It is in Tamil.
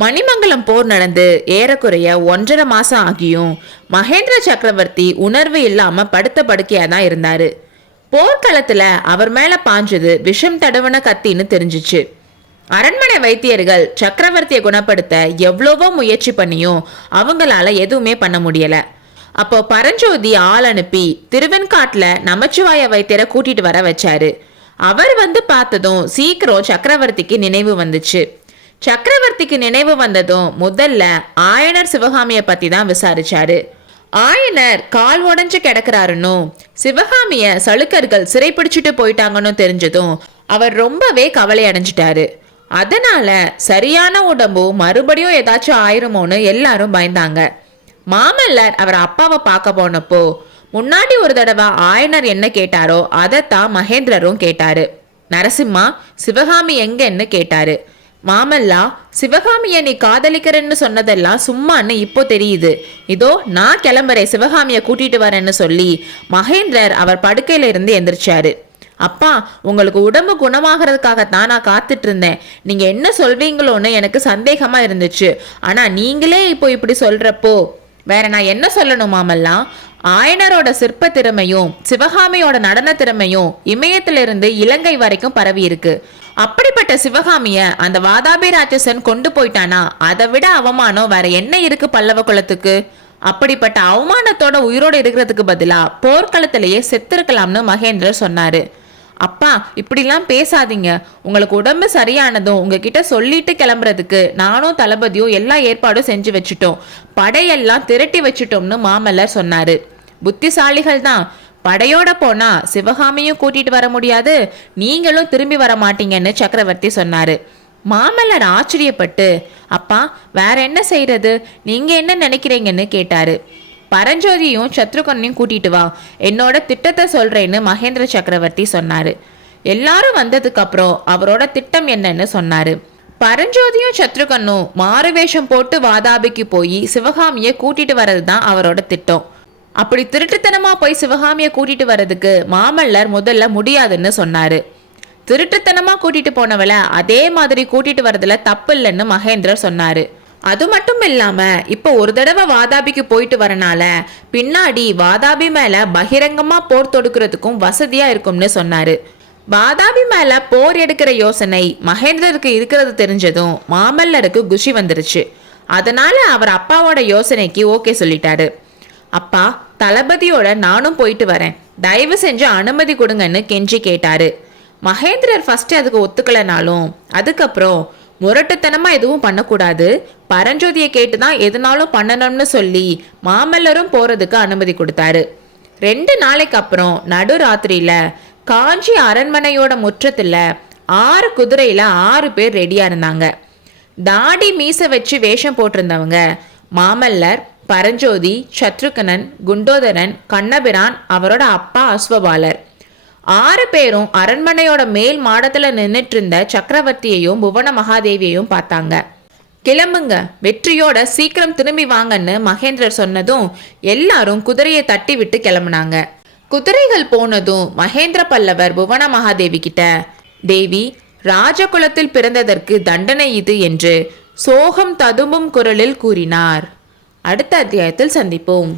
மணிமங்கலம் போர் நடந்து ஏறக்குறைய 1.5 மாசம் ஆகியும் மகேந்திர சக்கரவர்த்தி உணர்வு இல்லாம படுத்த படுக்கையா தான் இருந்தாரு. போர்க்களத்துல அவர் மேல பாஞ்சது விஷம் தடவன கத்தின்னு தெரிஞ்சிச்சு. அரண்மனை வைத்தியர்கள் சக்கரவர்த்தியை குணப்படுத்த எவ்வளவோ முயற்சி பண்ணியும் அவங்களால எதுவுமே பண்ண முடியல. அப்போ பரஞ்சோதி ஆள் அனுப்பி திருவெண்காட்டுல நமச்சிவாய வைத்தியரை கூட்டிட்டு வர வச்சாரு. அவர் வந்து பார்த்ததும் சீக்கிரம் சக்கரவர்த்திக்கு நினைவு வந்துச்சு. சக்கரவர்த்திக்கு நினைவு வந்ததும் முதல்ல ஆயனர் சிவகாமிய பத்தி தான் விசாரிச்சாரு. ஆயனர் கால் உடஞ்சு கிடக்குறாருன்னு சிவகாமிய சளுக்கர்கள் சிறைப்பிடிச்சிட்டு போயிட்டாங்கன்னு தெரிஞ்சதும் அவர் ரொம்பவே கவலை அடைஞ்சிட்டாரு. அதனால சரியான உடம்பு மறுபடியும் ஏதாச்சும் ஆயிருமோன்னு எல்லாரும் பயந்தாங்க. மாமல்லர் அவர் அப்பாவை பார்க்க போனப்போ முன்னாடி ஒரு தடவை ஆயனர் என்ன கேட்டாரோ அதைத்தான் மகேந்திரரும் கேட்டாரு. நரசிம்மா, சிவகாமி எங்கன்னு கேட்டாரு. மாமல்லா, சிவகாமிய நீ காதலிக்கிறன்னு சொன்னதெல்லாம் சும்மான்னு இப்போ தெரியுது. இதோ நான் கிளம்புறேன், சிவகாமிய கூட்டிட்டு வரேன்னு சொல்லி மகேந்திரர் அவர் படுக்கையில இருந்து எந்திரிச்சாரு. அப்பா, உங்களுக்கு உடம்பு குணமாகறதுக்காகத்தான் நான் காத்துட்டு இருந்தேன். நீங்க என்ன சொல்வீங்களோன்னு எனக்கு சந்தேகமா இருந்துச்சு. ஆனா நீங்களே இப்போ இப்படி சொல்றப்போ வேற நான் என்ன சொல்லணும் மாமல்லா? ஆயனரோட சிற்ப திறமையும் சிவகாமியோட நடன திறமையும் இமயத்திலிருந்து இலங்கை வரைக்கும் பரவி இருக்கு. அப்படிப்பட்ட சிவகாமிய அந்த வாதாபி ராட்சசன் கொண்டு போயிட்டானா அதை விட அவமானம் வேற என்ன இருக்கு பல்லவ குலத்துக்கு? அப்படிப்பட்ட அவமானத்தோட உயிரோடு இருக்கிறதுக்கு பதிலா போர்க்களத்திலேயே செத்திருக்கலாம்னு மகேந்திரர் சொன்னாரு. அப்பா, இப்படிலாம் பேசாதீங்க. உங்களுக்கு உடம்பு சரியானதும் உங்ககிட்ட சொல்லிட்டு கிளம்புறதுக்கு நானும் தளபதியும் எல்லா ஏற்பாடும் செஞ்சு வச்சுட்டோம். படையெல்லாம் திரட்டி வச்சுட்டோம்னு மாமல்லர் சொன்னாரு. புத்திசாலிகள் தான். படையோட போனா சிவகாமியும் கூட்டிட்டு வர முடியாது, நீங்களும் திரும்பி வர மாட்டீங்கன்னு சக்கரவர்த்தி சொன்னாரு. மாமல்லர் ஆச்சரியப்பட்டு, அப்பா வேற என்ன செய்யறது, நீங்க என்ன நினைக்கிறீங்கன்னு கேட்டாரு. பரஞ்சோதியும் சத்ருகனையும் கூட்டிட்டு வா, என்னோட திட்டத்தை சொல்றேன்னு மகேந்திர சக்கரவர்த்தி சொன்னாரு. எல்லாரும் வந்ததுக்கு அப்புறம் அவரோட திட்டம் என்னன்னு சொன்னாரு. பரஞ்சோதியும் சத்ருகனும் மாறுவேஷம் போட்டு வாதாபிக்கு போய் சிவகாமியை கூட்டிட்டு வர்றது தான் அவரோட திட்டம். அப்படி திருட்டுத்தனமா போய் சிவகாமியை கூட்டிட்டு வர்றதுக்கு மாமல்லர் முதல்ல முடியாதுன்னு சொன்னாரு. திருட்டுத்தனமா கூட்டிட்டு போனவளை அதே மாதிரி கூட்டிட்டு வரதுல தப்பு இல்லைன்னு மகேந்திரர் சொன்னாரு. அது மட்டும் இல்லாம இப்போ ஒரு தடவை வாதாபிக்கு போயிட்டு வரனால பின்னாடி வாதாபி மேல பகிரங்கமா போர் தொடுக்கிறதுக்கும் வசதியா இருக்கும்னு சொன்னாரு. வாதாபி மேல போர் எடுக்கிற யோசனை மகேந்திரருக்கு இருக்கிறது தெரிஞ்சதும் மாமல்லருக்கு குஷி வந்துருச்சு. அதனால அவர் அப்பாவோட யோசனைக்கு ஓகே சொல்லிட்டாரு. அப்பா, தளபதியோட நானும் போயிட்டு வரேன், தயவு செஞ்சு அனுமதி கொடுங்கன்னு கெஞ்சி கேட்டாரு. மகேந்திரர் ஃபர்ஸ்ட் அதுக்கு ஒத்துக்கலனாலும் அதுக்கப்புறம் முரட்டுத்தனமா எதுவும் பண்ணக்கூடாது, பரஞ்சோதியை கேட்டுதான் எதுனாலும் பண்ணணும்னு சொல்லி மாமல்லரும் போறதுக்கு அனுமதி கொடுத்தாரு. 2 நாளைக்கு அப்புறம் நடுராத்திரியில காஞ்சி அரண்மனையோட முற்றத்துல 6 குதிரையில 6 பேர் ரெடியா இருந்தாங்க. தாடி மீச வச்சு வேஷம் போட்டிருந்தவங்க மாமல்லர், பரஞ்சோதி, சத்ருகனன், குண்டோதரன், கண்ணபிரான், அவரோட அப்பா அஸ்வபாலர். 6 பேரும் அரண்மனையோட மேல் மாடத்துல நின்றுட்டு இருந்த சக்கரவர்த்தியையும் புவன மகாதேவியையும் பார்த்தாங்க. கிளம்புங்க, வெற்றியோட சீக்கிரம் திரும்பி வாங்கன்னு மகேந்திரர் சொன்னதும் எல்லாரும் குதிரையை தட்டி விட்டு கிளம்புனாங்க. குதிரைகள் போனதும் மகேந்திர பல்லவர் புவன மகாதேவி கிட்ட, தேவி, ராஜகுலத்தில் பிறந்ததற்கு தண்டனை இது என்று சோகம் ததும்பும் குரலில் கூறினார். அடுத்த அத்தியாயத்தில் சந்திப்போம்.